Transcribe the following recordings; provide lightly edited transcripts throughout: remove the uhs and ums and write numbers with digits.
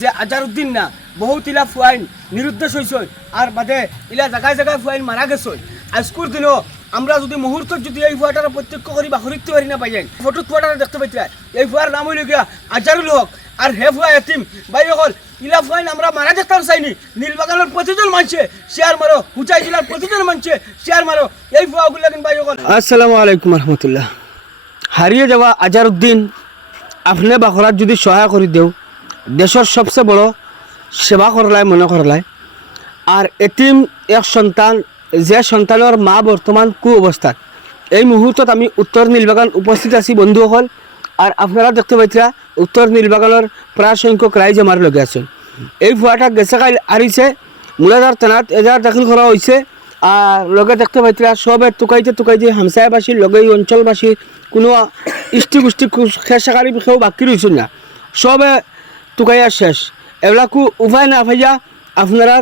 যে আজারউদ্দিন না বহুত ইলা ফুয়াইন নিরুদ্দেশ হয়েছে আর বাদে ইলা জায়গায় জায়গায় ফুয়াইন মারা গেছে। আজকুর দিনও আমরা যদি মুহূর্ত যদি এই ফুয়াটার প্রত্যক্ষ করি বা হরিতে পারি না পাইয়েন ফটো ফুয়াটার দেখতে পাইতে এই ফুয়ার নাম হইল গিয়া আজারুল হক আর হে ফুয়া এতিম ভাই হল ইলা ফুয়াইন আমরা মারা দেখতাম চাইনি। নীলবাগানের প্রতিজন মানুষে শেয়ার মারো, হুচাই জেলার প্রতিজন মানুষে শেয়ার মারো এই ফুয়াগুলো কিন্তু ভাই হল। আসসালামু আলাইকুম রহমতুল্লাহ। হারিয়ে যাওয়া আজারউদ্দিন আপনি বাখরাত যদি সহায় করে দেও দেশের সবচেয়ে বড় সেবা করলাই মনে করলাই। আর এতিম এক সন্তান যে সন্তানের মা বর্তমান কু অবস্থাত এই মুহূর্তত আমি উত্তর নীলবাগান উপস্থিত আছি বন্ধুসকল। আর আপনারা দেখতে পাইতরা উত্তর নীলবাগানের প্রায় সংখ্যক রাইজ আমার লগে আছেন। এই ভুয়াটা গেছে কাল আরিছে মুলাদার থানাত এজার দাখিল করা হয়েছে। আর লগে দেখতে পাইতরা সবে টুকাইতে হামসায়াবাসীর লগে এই অঞ্চলবাসীর কোনো ইষ্টি গোষ্ঠী খেসাকারি কেউ বাকি রয়েছেন না, সবে টুকাইয়া শেষ। এগুলাকু উপায় না ভাইয়া আপনারা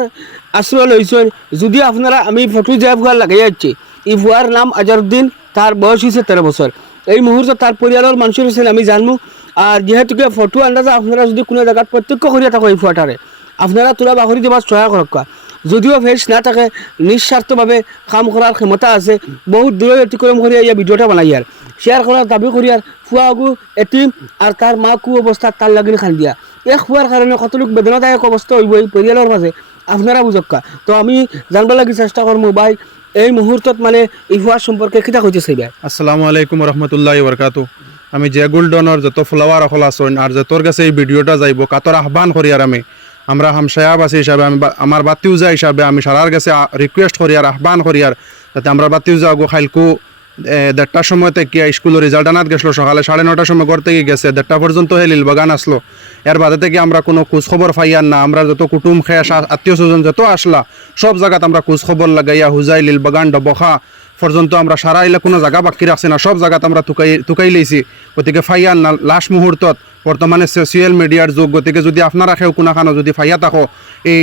আশ্রয় লইছেন। যদি আপনারা আমি ফটো যে ভুয়ার লাগাই যাচ্ছি এই ভুয়ার নাম আজারউদ্দিন, তার বয়স হয়েছে 13 বছর। এই মুহূর্তে তার পরিবারের মানুষের হয়েছেন আমি জানবো। আর যেহেতুকে ফটো আন্দাজা আপনারা যদি কোনো জায়গায় প্রত্যক্ষ করিয়া থাকো এই ফুয়াটারে আপনারা তোরা বাহরি দেবার সহায় করক্কা। যদিও ফেস না থাকে নিঃস্বার্থভাবে কাম করার ক্ষমতা আছে, বহুত দূরে অতিক্রম করিয়া ইয়া ভিডিওটা বানাই আর শেয়ার করার দাবি করিয়ার ফুয়াগু এতিম আর তার মা কু অবস্থা তার লাগিন খান দিয়া এক ফুয়ার কারণে কতটুক বেদনাদায়ক অবস্থা হইব এই পরিয়ালের মাঝে আপনারা বুঝক্কা। তো আমি জানবার লাগি চেষ্টা করবো ভাই এই মুহূর্তত মানে এই ফুয়ার সম্পর্কে কিতা কইতে চাইবে। আসসালামু আলাইকুম রহমতুল্লাহি ওয়াবারাকাতু। আমি যে গোল্ডনের যত ফ্লাওয়ার অকল আসন আর যে তোর কাছে এই ভিডিওটা যাইব কাতর আহ্বান করি আর আমরা হামসায়াবাসী হিসাবে আমি আমার বাতিউজা হিসাবে আমি সারার কাছে রিকোয়েস্ট করি আর আহ্বান করি আর যাতে আমরা বাতিউজা গো খাইলকু 1:30টার সময় থেকে স্কুলের রেজাল্ট আনাত গেছিলো, সকালে 9:30টার সময় ঘর থেকে গেছে 1:30টা পর্যন্ত হে লীলবাগান আসলো। এর বাদে থেকে আমরা কোনো খোঁজখবর পাইয়ার না। আমরা যত কুটুম খেস আত্মীয় স্বজন যত আসলা সব জায়গাতে আমরা খোঁজখবর লাগাইয়া হুজাই লীলবাগান ডবখা পর্যন্ত আমরা সারা এলে কোনো জায়গা বাকি রাখছি না, সব জায়গাতে আমরা তুকাই লইছি। গতিকে ফাইয়ার না লাস্ট মুহূর্তত বর্তমানে সোশ্যাল মিডিয়ার যুগ, গতিকে যদি আপনারা কেউ কোনাখানো যদি ফাইয়া থাকো এই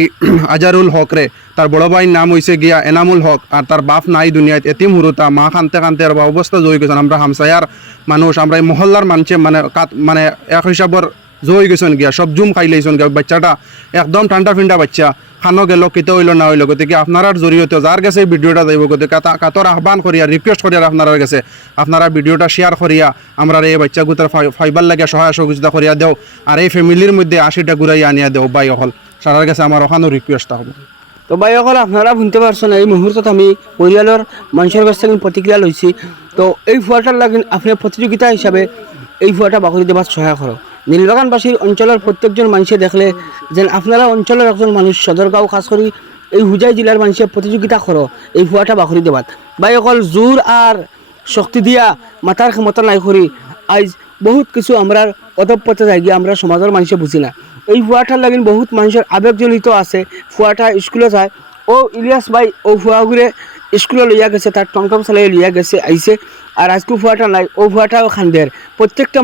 আজারুল হক রে, তার বড় ভাইয়ের নাম হয়েছে গিয়া এনামুল হক আর তার বাপ নাই দুনিয়াত এতিম হুরুতা মা কানতে আর অবস্থা জয় গেছেন। আমরা হামসায়ার মানুষ আমরা এই মহল্লার মানুষে মানে এক হিসাবর জয় গেছেন গিয়া সব জুম খাই লাইছেন গিয়া। বাচ্চাটা একদম ঠান্ডা ফিন্ডা বাচ্চা, খানো গেল কেতে হইল না হইল। গতিকে আপনার জড়িয়ে যার কাছে এই ভিডিওটা যাইব গতিকে কাতর আহ্বান করিয়া রিকোয়েস্ট করিয়া আপনার কাছে আপনারা ভিডিওটা শেয়ার করিয়া আমরা এই বাচ্চা গুতার ফাইবার লাগে সহায় সহযোগিতা করিয়া দেও আর এই ফ্যামিলির মধ্যে 80টা ঘুরাইয়া আনিয়া দেও ভাই অকল সারার কাছে আমার ওখানেও রিকোয়েস্ট হবে। তো ভাই অকল আপনারা শুনতে পারছেন এই মুহূর্তত আমি পরিয়ালের মানুষের কাছ থেকে প্রতিক্রিয়া লইছি। তো এই ফুয়াটার লাগি আপনি প্রতিযোগিতা হিসাবে এই ফুয়াটা বাকরি দেবার সহায় করো। নীলবাগানবাসীর অঞ্চলের প্রত্যেকজন মানুষে দেখলে যেন আপনারা অঞ্চলের একজন মানুষ সদরগাঁও খাস করি এই হুজাই জেলার মানুষের প্রতিযোগিতা করো এই ফুয়াটা বাকরি দেবাত। ভাই অকল জোর আর শক্তি দিয়া মাথার ক্ষমতা নাই করি আজ বহুত কিছু আমরা অতঃপথে যাই গিয়ে আমরা সমাজের মানুষে বুঝি না। এই ফুয়াটার লাগিন বহুত মানুষের আবেগজনিত আছে। ফুয়াটা স্কুলে যায় ও ইলিয়াস ভাই ও ফুয়াগুড়ে স্কুলে লইয়া গেছে, তার টমটম চালাই লইয়া গেছে আইসে। আর আজকে ফুয়াটা নাই ও ফুয়াটাও খান্দের। প্রত্যেকটা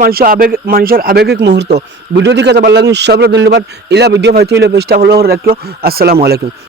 মানুষের আবেগিক মুহূর্ত ভিডিও দিকে যাবার লাগি সব ধন্যবাদ। ইলা ভিডিও ভাইতে হইলে পেজটা ফলো করে রাখিও। আসসালামু আলাইকুম।